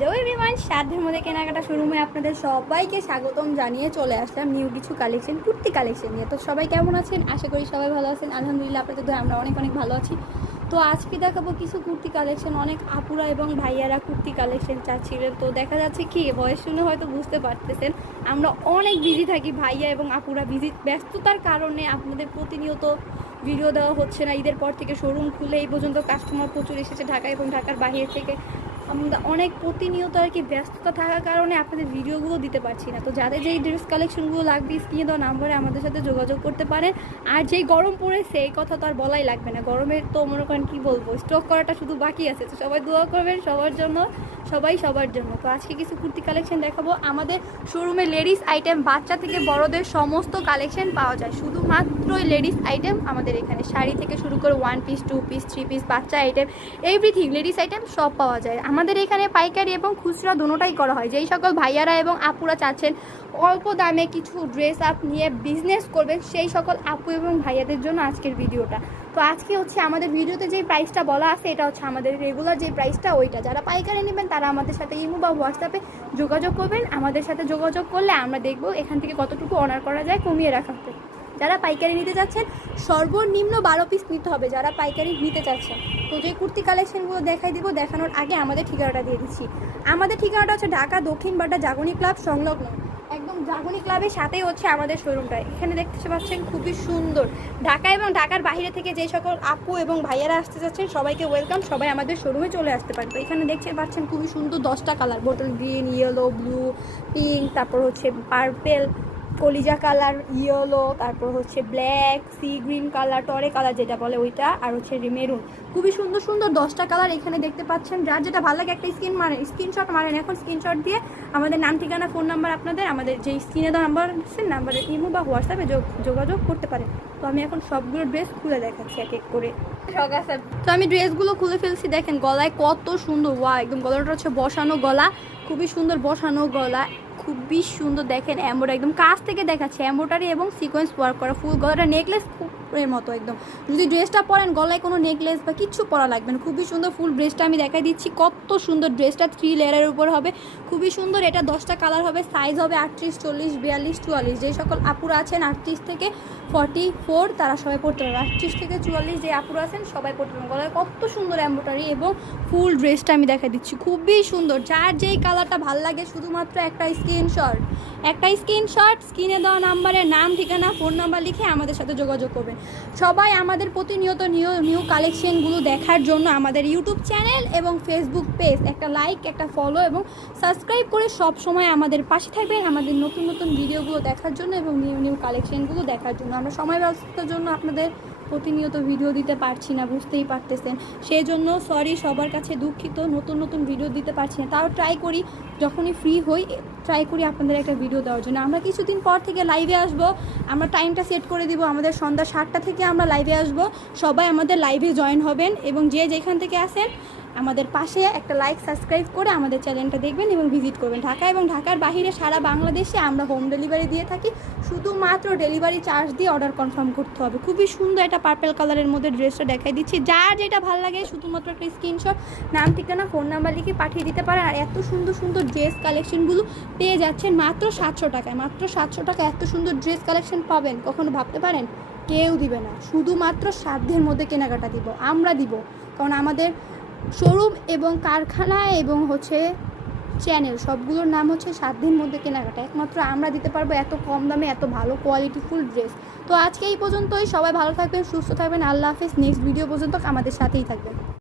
Hello everyone সাধ্যের মধ্যে কেনাকাটা শোরুমে আপনাদের সবাইকে স্বাগতম জানিয়ে চলে আসলাম নিউ কিছু কালেকশন কুর্তি কালেকশন নিয়ে। তো সবাই কেমন আছেন? আশা করি সবাই ভালো আছেন। আলহামদুলিল্লাহ, আপনাদের দোয়া আমরা অনেক অনেক ভালো আছি। তো আজকে দেখাবো কিছু কুর্তি কালেকশন অনেক আপুরা এবং ভাইয়ারা কুর্তি কালেকশন চাচ্ছিলেন। তো দেখা যাচ্ছে কি বয়স শুনে হয়তো বুঝতে পারতেছেন, আমরা অনেক বিজি থাকি, ভাইয়া এবং আপুরা বিজি ব্যস্ততার কারণে আপনাদের প্রতিনিয়ত ভিডিও দেওয়া হচ্ছে না। ঈদের পর থেকে শোরুম খুলে এই পর্যন্ত কাস্টমার প্রচুর এসেছে ঢাকা এবং ঢাকার বাইরে থেকে। অনেক প্রতিনিয়ত আর কি ব্যস্ততা থাকার কারণে আপনাদের ভিডিওগুলো দিতে পারছি না। তো যাদের যেই ড্রেস কালেকশনগুলো লাগবে, স্ক্রিনে দেওয়া নাম্বারে আমাদের সাথে যোগাযোগ করতে পারেন। আর যেই গরম পড়েছে, এই কথা তো আর বলাই লাগবে না। গরমের তো মনে করেন কী বলব স্টক করাটা শুধু বাকি আছে। তো সবাই দোয়া করবেন সবার জন্য, সবাই সবার জন্য। তো আজকে কিছু কুর্তি কালেকশন দেখাবো। আমাদের শোরুমে লেডিস আইটেম বাচ্চা থেকে বড়দের সমস্ত কালেকশন পাওয়া যায়। শুধুমাত্রই লেডিস আইটেম আমাদের এখানে। শাড়ি থেকে শুরু করে one piece two piece three piece বাচ্চা আইটেম এভরিথিং লেডিস আইটেম সব পাওয়া যায়। আমাদের এখানে পাইকারি এবং খুচরা দুটোটাই করা হয়। যেই সকল ভাইয়ারা এবং আপুরা চাচ্ছেন, অল্প দামে কিছু ড্রেস আপ নিয়ে বিজনেস করবেন, সেই সকল আপু এবং ভাইয়াদের জন্য আজকের ভিডিওটা। তো আজকে হচ্ছে আমাদের ভিডিওতে যে প্রাইসটা বলা আছে, এটা হচ্ছে আমাদের রেগুলার যে প্রাইসটা ওইটা। যারা পাইকারি নেবেন, তারা আমাদের সাথে ইমো বা হোয়াটসঅ্যাপে যোগাযোগ করবেন। আমাদের সাথে যোগাযোগ করলে আমরা দেখব এখান থেকে কতটুকু অনার করা যায়, কমিয়ে রাখা যারা পাইকারি নিতে চাচ্ছেন সর্বনিম্ন বারো পিস নিতে হবে যারা পাইকারি নিতে চাচ্ছেন। তো যে কুর্তি কালেকশনগুলো দেখাই দিব, দেখানোর আগে আমাদের ঠিকানাটা দিয়ে দিচ্ছি। আমাদের ঠিকানাটা হচ্ছে ঢাকা দক্ষিণ বাটা জাগনি ক্লাব সংলগ্ন। একদম জাগনি ক্লাবের সাথেই হচ্ছে আমাদের শোরুমটা এখানে দেখতে পাচ্ছেন খুবই সুন্দর। ঢাকা এবং ঢাকার বাইরে থেকে যে সকল আপু এবং ভাইয়ারা আসতে যাচ্ছেন, সবাইকে ওয়েলকাম সবাই আমাদের শোরুমে চলে আসতে পারবে। এখানে দেখতে পাচ্ছেন খুবই সুন্দর দশটা colour bottle green yellow blue pink তারপর হচ্ছে পার্পেল কলিজা কালার ইয়েলো তারপর হচ্ছে ব্ল্যাক সি গ্রিন কালার টরে কালার যেটা বলে ওইটা আর হচ্ছে মেরুন। খুবই সুন্দর সুন্দর দশটা কালার এখানে দেখতে পাচ্ছেন। যার যেটা ভালো লাগে একটা স্ক্রিন মারেন স্ক্রিনশট মারেন। এখন স্ক্রিনশট দিয়ে আমাদের নাম ঠিকানা ফোন নাম্বার আপনাদের আমাদের যে স্ক্রিনে দেওয়া নাম্বার আছে নাম্বারে ইমো বা হোয়াটসঅ্যাপে যোগাযোগ করতে পারেন। তো আমি এখন সবগুলো ড্রেস খুলে দেখাচ্ছি এক এক করে। তো আমি ড্রেসগুলো খুলে ফেলছি দেখেন গলায় কত সুন্দর ওয়া একদম গলাটা হচ্ছে বসানো গলা খুবই সুন্দর বসানো গলা। খুবই সুন্দর দেখেন অ্যাম্বোটা একদম কাছ থেকে দেখাচ্ছে অ্যাম্বোটারি এবং সিকোয়েন্স ওয়ার্ক করা ফুল গলাটা নেকলেস এর মতো একদম। যদি ড্রেসটা পরেন, গলায় কোনো নেকলেস বা কিছু পরা লাগবে না। খুবই সুন্দর ফুল ড্রেসটা আমি দেখাই দিচ্ছি, কত সুন্দর ড্রেসটা থ্রি লেয়ারের উপর হবে। খুবই সুন্দর, এটা দশটা কালার হবে সাইজ হবে আটত্রিশ, চল্লিশ, বিয়াল্লিশ, চুয়াল্লিশ। যে সকল আপুরা আছেন আটত্রিশ থেকে ফর্টি ফোর, তারা সবাই পড়তে পারবে। আটত্রিশ থেকে চুয়াল্লিশ যে আপুরা আছেন, সবাই পড়তে পারবেন গলায় কত সুন্দর এম্বোটারি এবং ফুল ড্রেসটা আমি দেখা দিচ্ছি। খুবই সুন্দর। যার যেই কালারটা ভালো লাগে, শুধুমাত্র একটা স্ক্রিনশট একটা স্ক্রিনশট স্ক্রিনে দেওয়া নাম্বারের নাম, ঠিকানা ফোন নাম্বার লিখে আমাদের সাথে যোগাযোগ করবেন। সবাই আমাদের প্রতিনিয়ত নিউ নিউ কালেকশনগুলো দেখার জন্য আমাদের ইউটিউব চ্যানেল এবং ফেসবুক পেজ একটা লাইক একটা ফলো এবং সাবস্ক্রাইব করে সব সময় আমাদের পাশে থাকবেন। আমাদের নতুন নতুন ভিডিওগুলো দেখার জন্য এবং নিউ নিউ কালেকশনগুলো দেখার জন্য আমরা সময় ব্যবস্থার জন্য আপনাদের প্রতিনিয়ত ভিডিও দিতে পারছি না, বুঝতেই পারতেছেন। সেই জন্য সরি সবার কাছে দুঃখিত, নতুন নতুন ভিডিও দিতে পারছি না। তাও ট্রাই করি, যখনই ফ্রি হই ট্রাই করি আপনাদের একটা ভিডিও দেওয়ার জন্য। আমরা কিছুদিন পর থেকে লাইভে আসব, আমরা টাইমটা সেট করে দিব, আমাদের সন্ধ্যা সাতটা থেকে আমরা লাইভে আসব। সবাই আমাদের লাইভে জয়েন হবেন এবং যে যেখান থেকে আসেন আমাদের পাশে একটা লাইক সাবস্ক্রাইব করে আমাদের চ্যানেলটা দেখবেন এবং ভিজিট করবেন ঢাকা এবং ঢাকার বাইরে সারা বাংলাদেশে আমরা হোম ডেলিভারি দিয়ে থাকি। শুধুমাত্র ডেলিভারি চার্জ দিয়ে অর্ডার কনফার্ম করতে হবে। খুবই সুন্দর একটা পার্পেল কালারের মধ্যে ড্রেসটা দেখাই দিচ্ছি। যার যেটা ভালো লাগে শুধুমাত্র একটা স্ক্রিনশট নাম, ঠিকানা ফোন নাম্বার লিখে পাঠিয়ে দিতে পারেন। আর এত সুন্দর সুন্দর ড্রেস কালেকশনগুলো পেয়ে যাচ্ছেন মাত্র সাতশো টাকায়। মাত্র সাতশো টাকা এত সুন্দর ড্রেস কালেকশন পাবেন। কখনো ভাবতে পারেন? কেউ দিবে না। শুধুমাত্র সাধ্যের মধ্যে কেনাকাটা দিব। আমরা দিব। কারণ আমাদের শোরুম এবং কারখানা এবং হচ্ছে চ্যানেল সবগুলোর নাম হচ্ছে সাত দিন মধ্যে কেনাকাটা। একমাত্র আমরা দিতে পারব এত কম দামে এত ভালো কোয়ালিটিফুল ড্রেস তো আজকে এই পর্যন্তই, সবাই ভালো থাকবেন, সুস্থ থাকবেন, আল্লাহ হাফিজ। নেক্সট ভিডিও পর্যন্ত আমাদের সাথেই থাকবেন।